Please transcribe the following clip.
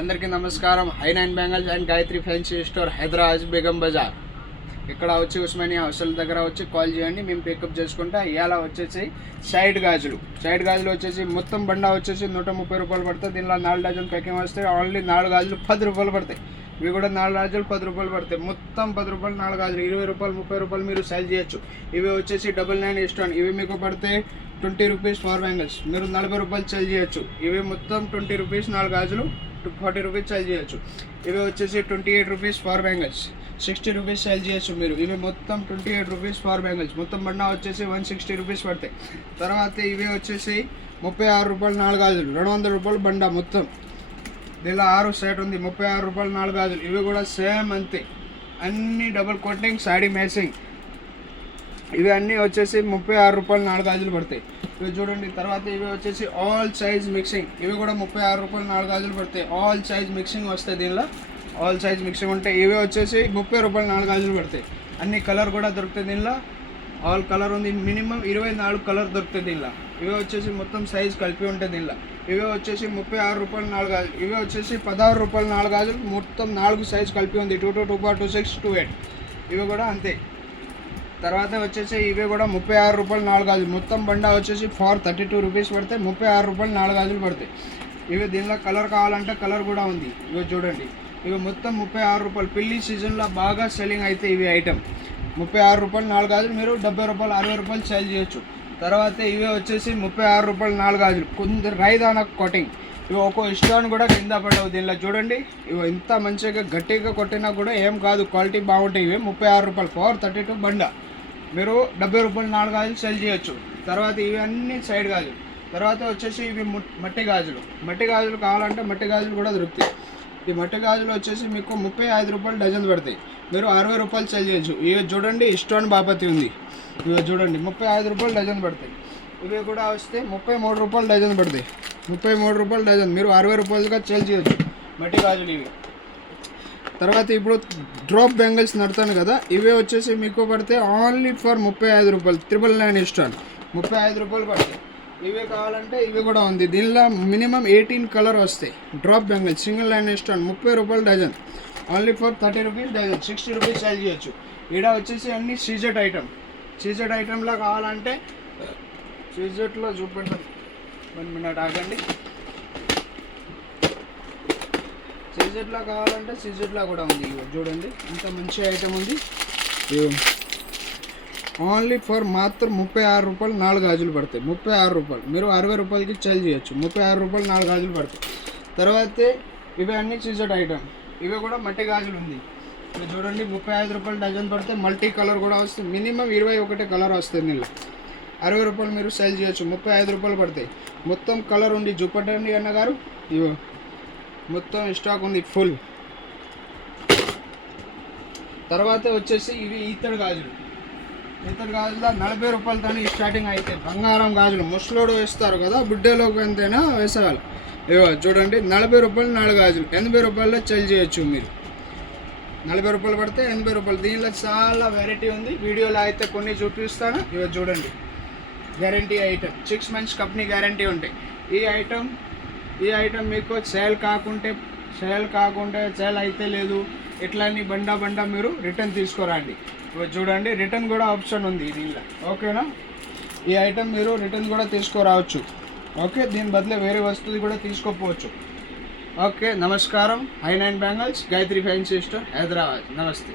అందరికీ నమస్కారం. హై9 bangles and Gayatri fancy store, Hyderabad, Begum Bazaar. ఇక్కడ వచ్చి ఉస్మానియా హాస్టల్ దగ్గర వచ్చి కాల్ చేయండి, మేము పికప్ చేసుకుంటా. ఇవాళ వచ్చేసి సైడ్ గాజులు వచ్చేసి మొత్తం బండా వచ్చేసి 130 రూపాయలు పడతాయి. దీనిలో 4 డజన్ ప్యాకింగ్ వస్తాయి. ఓన్లీ 4 గాజులు 10 రూపాయలు పడతాయి. ఇవి కూడా 4 గాజులు 10 రూపాయలు పడతాయి. మొత్తం 10 రూపాయలు 4 గాజులు 20 రూపాయలు 30 రూపాయలు మీరు సేల్ చేయొచ్చు. ఇవి వచ్చేసి 99 స్టోన్. ఇవి మీకు పడితే 20 రూపీస్ 4 బ్యాంగిల్స్. మీరు 40 రూపాయలు సేల్ చేయొచ్చు. ఇవి మొత్తం 20 రూపీస్ 4 గాజులు 40 రూపీస్ సేల్ చేయొచ్చు. ఇవి వచ్చేసి 28 రూపీస్ 4 బ్యాంగిల్స్ 60 రూపీస్ సేల్ చేయొచ్చు మీరు. ఇవి మొత్తం 28 రూపీస్ 4 బ్యాంగిల్స్. మొత్తం బండా వచ్చేసి 160 రూపీస్ పడతాయి. తర్వాత ఇవి వచ్చేసి 36 రూపాయలు 4 గాజులు 200 రూపాయలు బండా మొత్తం. దీనిలో 6 సెట్ ఉంది. 36 రూపాయలు 4 గాజులు. ఇవి కూడా సేమ్ అంతే, అన్ని డబుల్ కోటింగ్ సాడీ మ్యాచింగ్. ఇవి అన్నీ వచ్చేసి 36 రూపాయలు 4 గాజులు పడతాయి. ఇవి చూడండి. తర్వాత ఇవి వచ్చేసి ఆల్ సైజ్ మిక్సింగ్. ఇవి కూడా 36 రూపాయలు 4 గాజులు పడతాయి. ఆల్ సైజ్ మిక్సింగ్ వస్తాయి. దీనిలో ఆల్ సైజ్ మిక్సింగ్ ఉంటాయి. ఇవి వచ్చేసి 30 రూపాయలు 4 గాజులు పడతాయి. అన్ని కలర్ కూడా దొరుకుతాయి. దీనిలో ఆల్ కలర్ ఉంది. మినిమం 24 కలర్ దొరుకుతాయి దీనిలో. ఇవి వచ్చేసి మొత్తం సైజ్ కలిపి ఉంటాయి దీనిలో. ఇవి వచ్చేసి 36 రూపాయలు 4 గాజులు. ఇవి వచ్చేసి 16 రూపాయలు 4 గాజులు. మొత్తం 4 సైజ్ కలిపి ఉంది. 22, 24, 26, 28. ఇవి కూడా అంతే. తర్వాత వచ్చేసి ఇవి కూడా 36 రూపాయలు 4 గాజులు. మొత్తం బండా వచ్చేసి 32 రూపీస్ పడతాయి. 36 రూపాయలు 4 గాజులు పడతాయి. ఇవి దీనిలో కలర్ కావాలంటే కలర్ కూడా ఉంది. ఇవి చూడండి. ఇవి మొత్తం 36 రూపాయలు. పెళ్లి సీజన్లో బాగా సెల్లింగ్ అయితే ఇవి ఐటమ్ 36 రూపాయలు 4 గాజులు. మీరు 70 రూపాయలు 60 రూపాయలు సేల్ చేయొచ్చు. తర్వాత ఇవి వచ్చేసి 36 రూపాయలు 4 గాజులు. కొందరు రైదాన కోటింగ్. ఇవి ఒక్కో స్టోన్ కూడా కింద పడవు. దీనిలో చూడండి. ఇవి ఎంత మంచిగా గట్టిగా కొట్టినా కూడా ఏం కాదు, క్వాలిటీ బాగుంటాయి. ఇవి 36 రూపాయలు 432 బండా. మీరు 70 రూపాయలు 4 గాజులు సేల్ చేయొచ్చు. తర్వాత ఇవి అన్ని సైడ్ గాజులు. తర్వాత వచ్చేసి ఇవి మట్టి గాజులు. మట్టి గాజులు కావాలంటే మట్టి గాజులు కూడా దొరుకుతాయి. ఈ మట్టి గాజులు వచ్చేసి మీకు 35 రూపాయలు డజన్ పడతాయి. మీరు 60 రూపాయలు సేల్ చేయొచ్చు. ఇవి చూడండి, స్టోన్ బాపతి ఉంది. ఇవి చూడండి 35 రూపాయలు డజన్ పడతాయి. ఇవి కూడా వస్తే 33 రూపాయలు డజన్ పడతాయి. 33 రూపాయలు డజన్. మీరు 60 రూపాయలుగా సేల్ చేయొచ్చు మట్టి గాజులు ఇవి. తర్వాత ఇప్పుడు డ్రాప్ బ్యాంగిల్స్ నడతాను కదా, ఇవే వచ్చేసి మీకు పడితే ఓన్లీ ఫర్ 35 రూపాయలు 999 స్టోన్ 35 రూపాయలు పడతాయి. ఇవే కావాలంటే ఇవి కూడా ఉంది. దీనిలో మినిమం 18 కలర్ వస్తాయి. Drop bangles single line stone 30 రూపాయలు dozen. Only for 30 rupees dozen. 60 rupees sale చేయొచ్చు. ఈడ వచ్చేసి అన్ని సీజెట్ ఐటమ్. సీజెట్ ఐటెంలో కావాలంటే సీజెట్లో చూపెడతాను. 1 మినిట్ ఆగండి. సీజెట్లో కావాలంటే సీజెట్లో కూడా ఉంది. చూడండి ఇంత మంచి ఐటమ్ ఉంది. ఓన్లీ ఫర్ మాత్రం 36 రూపాయలు 4 గాజులు పడతాయి. 36 రూపాయలు. మీరు 60 రూపాయలకి సేల్ చేయొచ్చు. 36 రూపాయలు 4 గాజులు పడతాయి. తర్వాత ఇవి అన్ని సీజెట్ ఐటమ్. ఇవి కూడా మట్టి గాజులు ఉంది. ఇవి చూడండి 35 రూపాయలు డజన్ పడితే మల్టీ కలర్ కూడా వస్తుంది. మినిమం 21 కలర్ వస్తుంది దీనిలో. 60 రూపాయలు మీరు సేల్ చేయొచ్చు. 35 రూపాయలు పడతాయి. మొత్తం కలర్ ఉంది. చూపట్టండి అన్నగారు. ఇవో మొత్తం స్టాక్ ఉంది ఫుల్. తర్వాత వచ్చేసి ఇవి ఈతడు గాజులు. ఈతడు గాజులో 40 రూపాయలతో స్టార్టింగ్ అయితే. బంగారం గాజులు ముసలోడు వేస్తారు కదా, బుడ్డలోకి ఎంతైనా వేసేవాళ్ళు. ఇవో చూడండి 40 రూపాయలు 4 గాజులు. 80 రూపాయల్లో సేల్ చేయొచ్చు మీరు. 40 రూపాయలు పడితే 80 రూపాయలు. దీనిలో చాలా వెరైటీ ఉంది. వీడియోలో అయితే కొన్ని చూపిస్తాను. ఇవో చూడండి. Guarantee item 6 months company guarantee ఉంటాయి. ఈ ఐటమ్ మీకు సేల్ కాకుంటే సేల్ అయితే లేదు, ఇట్లాని బండా మీరు రిటర్న్ తీసుకోరండి. చూడండి రిటర్న్ కూడా ఆప్షన్ ఉంది దీనిలో. ఓకేనా? ఈ ఐటమ్ మీరు రిటర్న్ కూడా తీసుకురావచ్చు. ఓకే, దీని బదులు వేరే వస్తువు కూడా తీసుకోపోవచ్చు. ఓకే, నమస్కారం. హై9 bangles, Gayatri fancy store, Hyderabad. నమస్తే.